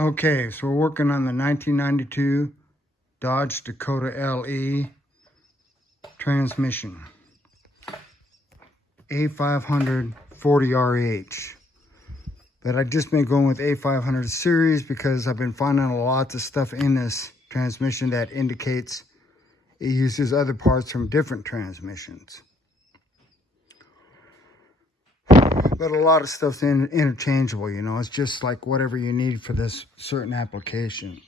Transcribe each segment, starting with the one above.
Okay, so we're working on the 1992 Dodge Dakota LE transmission. A500 40RH. But I've just been going with A500 series because I've been finding lots of stuff in this transmission that indicates it uses other parts from different transmissions. But a lot of stuff's interchangeable, you know. It's just like whatever you need for this certain application.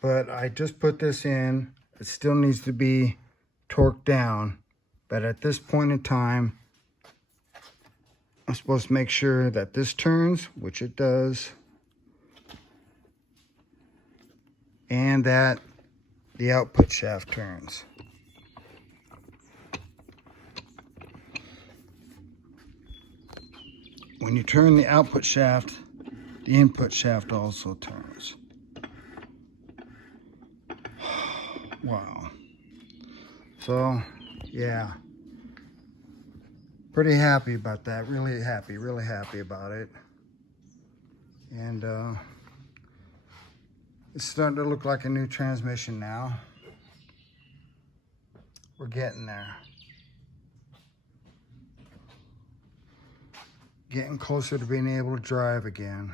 But I just put this in. It still needs to be torqued down. But at this point in time, I'm supposed to make sure that this turns, which it does. And that the output shaft turns. When you turn the output shaft, the input shaft also turns. Wow. So, yeah. Pretty happy about that. Really happy about it. And it's starting to look like a new transmission now. We're getting there. Getting closer to being able to drive again.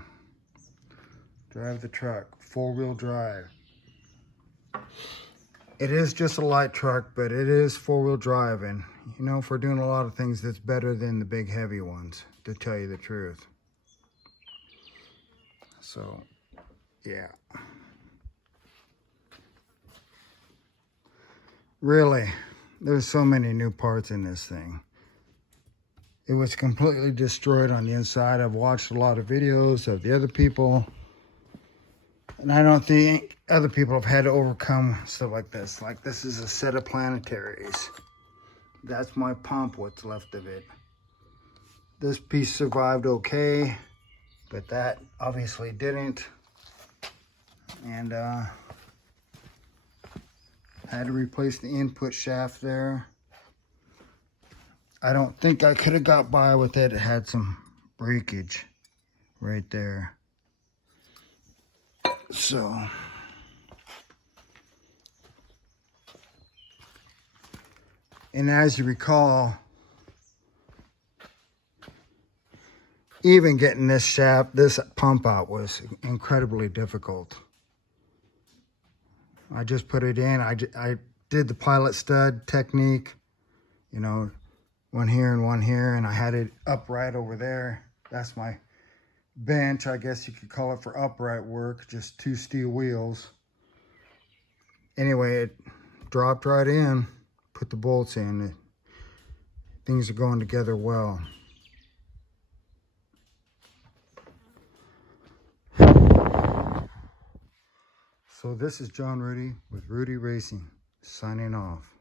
Drive the truck, 4-wheel drive. It is just a light truck, but it is 4-wheel drive, and you know, if we're doing a lot of things, that's better than the big heavy ones, to tell you the truth. So, yeah. Really, there's so many new parts in this thing. It was completely destroyed on the inside. I've watched a lot of videos of the other people, and I don't think other people have had to overcome stuff like this. Like, this is a set of planetaries. That's my pump, what's left of it. This piece survived okay, but that obviously didn't. And had to replace the input shaft there. I don't think I could have got by with it. It had some breakage right there. So, and as you recall, even getting this shaft, this pump out was incredibly difficult. I just put it in. I did the pilot stud technique, you know, one here and one here, and I had it upright over there. That's my bench, I guess you could call it, for upright work, just 2 steel wheels. Anyway, it dropped right in, put the bolts in. Things are going together well. So this is John Rudy with Rudy Racing, signing off.